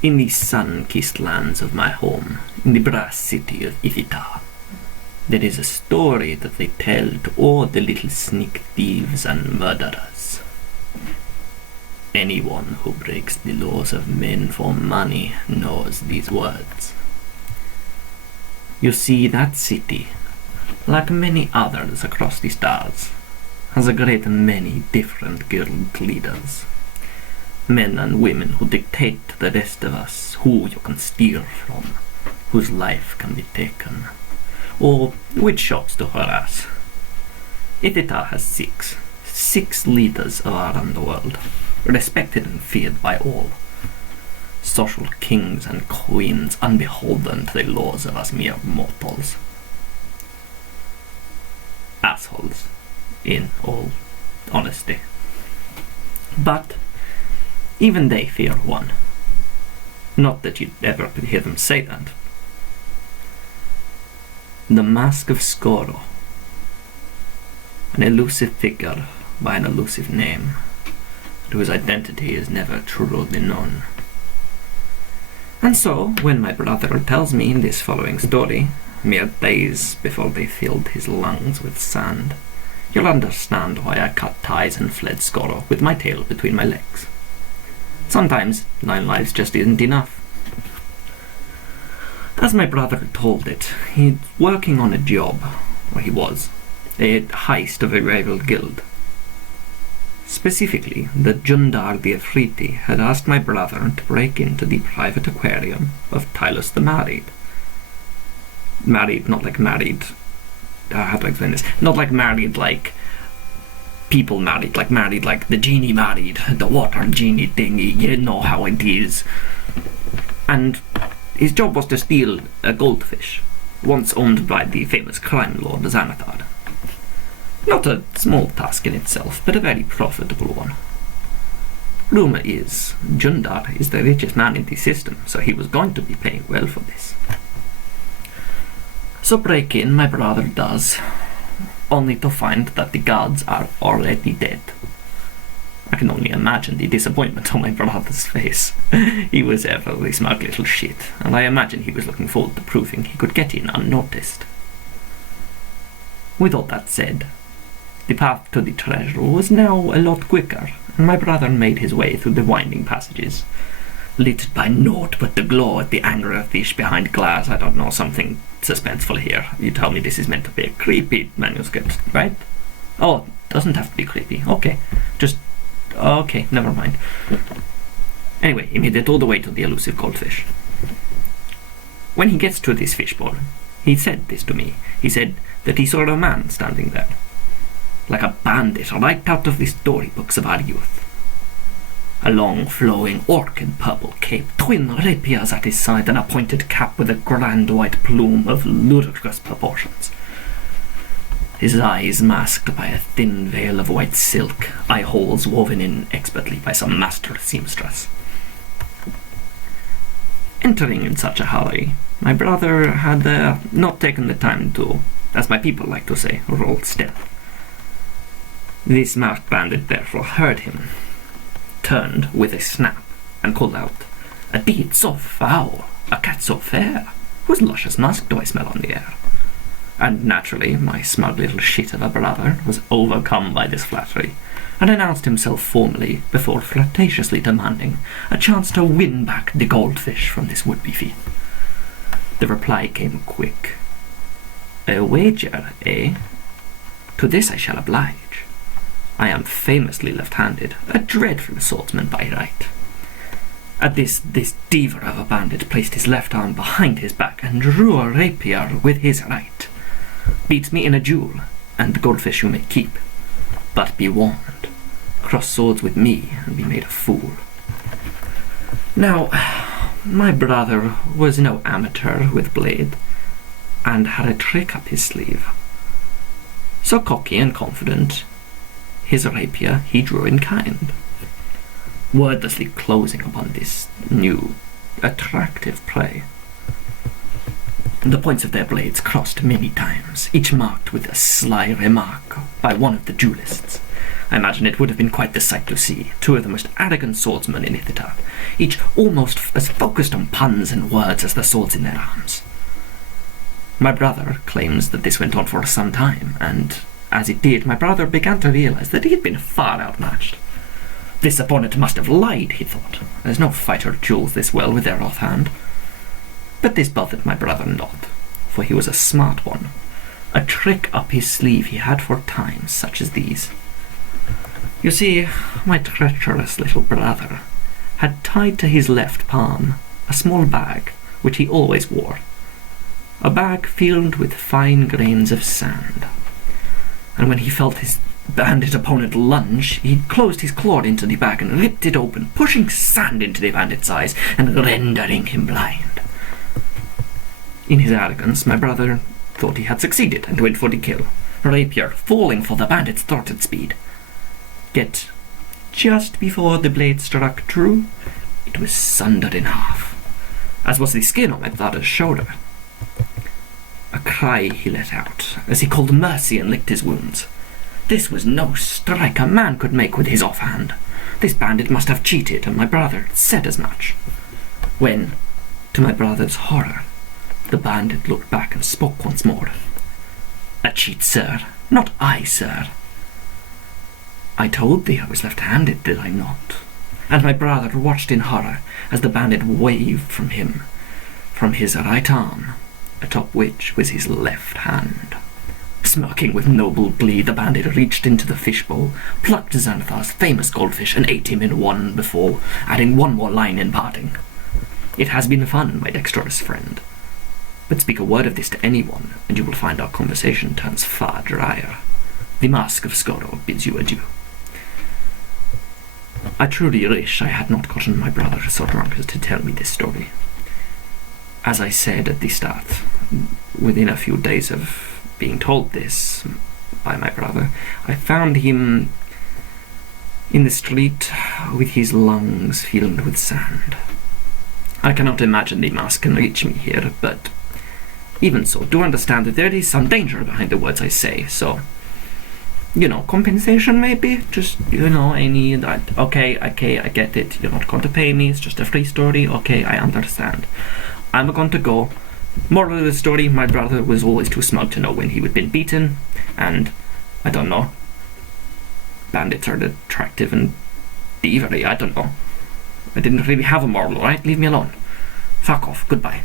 In the sun-kissed lands of my home, in the brass city of Ithita, there is a story that they tell to all the little sneak thieves and murderers. Anyone who breaks the laws of men for money knows these words. You see, that city, like many others across the stars, has a great many different guild leaders. Men and women who dictate to the rest of us who you can steal from, whose life can be taken, or which shops to harass. Ithita has six leaders of our underworld, respected and feared by all. Social kings and queens unbeholden to the laws of us mere mortals. Assholes, in all honesty. But even they fear one. Not that you'd ever hear them say that. The Mask of Skoro. An elusive figure by an elusive name, whose identity is never truly known. And so, when my brother tells me this following story, mere days before they filled his lungs with sand, you'll understand why I cut ties and fled Skoro with my tail between my legs. Sometimes 9 lives just isn't enough. As my brother told it, he's working on a job, or he was, a heist of a rival guild. Specifically, the Jundar the Afriti had asked my brother to break into the private aquarium of Tylus the Married. Married, not like married. How do I explain this? Not like married like people married like the genie married, the water genie thingy, you know how it is. And his job was to steal a goldfish, once owned by the famous crime lord Xanathar. Not a small task in itself, but a very profitable one. Rumour is, Jundar is the richest man in the system, so he was going to be paying well for this. So break in my brother does, only to find that the guards are already dead. I can only imagine the disappointment on my brother's face. He was ever a smart little shit, and I imagine he was looking forward to proving he could get in unnoticed. With all that said, the path to the treasure was now a lot quicker, and my brother made his way through the winding passages, lit by naught but the glow at the anglerfish behind glass. I don't know, something suspenseful here. You tell me this is meant to be a creepy manuscript, right? Oh, it doesn't have to be creepy. Okay, okay, never mind. Anyway, he made it all the way to the elusive goldfish. When he gets to this fishbowl, he said this to me. He said that he saw a man standing there, like a bandit right out of the storybooks of our youth. A long, flowing, orchid purple cape, twin rapiers at his side, and a pointed cap with a grand white plume of ludicrous proportions. His eyes masked by a thin veil of white silk, eye holes woven in expertly by some master seamstress. Entering in such a hurry, my brother had not taken the time to, as my people like to say, roll stealth. This masked bandit therefore heard him, turned with a snap, and called out, "A deed so foul, a cat so fair, whose luscious musk do I smell on the air?" And naturally, my smug little shit of a brother was overcome by this flattery, and announced himself formally before flirtatiously demanding a chance to win back the goldfish from this would-be thief. The reply came quick. "A wager, eh? To this I shall oblige. I am famously left-handed, a dreadful swordsman by right." At this diva of a bandit placed his left arm behind his back and drew a rapier with his right. "Beat me in a duel, and the goldfish you may keep. But be warned, cross swords with me and be made a fool." Now, my brother was no amateur with blade, and had a trick up his sleeve. So cocky and confident, his rapier he drew in kind, wordlessly closing upon this new, attractive prey. The points of their blades crossed many times, each marked with a sly remark by one of the duelists, I imagine it would have been quite the sight to see. Two of the most arrogant swordsmen in Ithita, each almost as focused on puns and words as the swords in their arms. My brother claims that this went on for some time, and as it did, my brother began to realize that he had been far outmatched. This opponent must have lied, he thought, as no fighter duels this well with their offhand. But this bothered my brother not, for he was a smart one. A trick up his sleeve he had for times such as these. You see, my treacherous little brother had tied to his left palm a small bag which he always wore, a bag filled with fine grains of sand. And when he felt his bandit opponent lunge, he closed his claw into the bag and ripped it open, pushing sand into the bandit's eyes and rendering him blind. In his arrogance, my brother thought he had succeeded and went for the kill, rapier falling for the bandit's throat at speed. Yet, just before the blade struck true, it was sundered in half, as was the skin on my brother's shoulder. A cry he let out, as he called mercy and licked his wounds. This was no strike a man could make with his offhand. This bandit must have cheated, and my brother said as much. When, to my brother's horror, the bandit looked back and spoke once more. "A cheat, sir. Not I, sir." I told thee I was left-handed, did I not? And my brother watched in horror as the bandit waved from him, from his right arm, atop which was his left hand. Smirking with noble glee, the bandit reached into the fishbowl, plucked Xanthar's famous goldfish, and ate him in one before, adding one more line in parting. "It has been fun, my dexterous friend. But speak a word of this to anyone, and you will find our conversation turns far drier. The Mask of Skoro bids you adieu." I truly wish I had not gotten my brother so drunk as to tell me this story. As I said at the start, within a few days of being told this by my brother, I found him in the street with his lungs filled with sand. I cannot imagine the mask can reach me here, but even so, do understand that there is some danger behind the words I say, so, compensation maybe? Just, any, that, okay, I get it, you're not going to pay me, it's just a free story, okay, I understand. I'm going to go. Moral of the story, my brother was always too smug to know when he had been beaten, and, I don't know, bandits are attractive and thievery, I don't know. I didn't really have a moral, alright? Leave me alone. Fuck off, goodbye.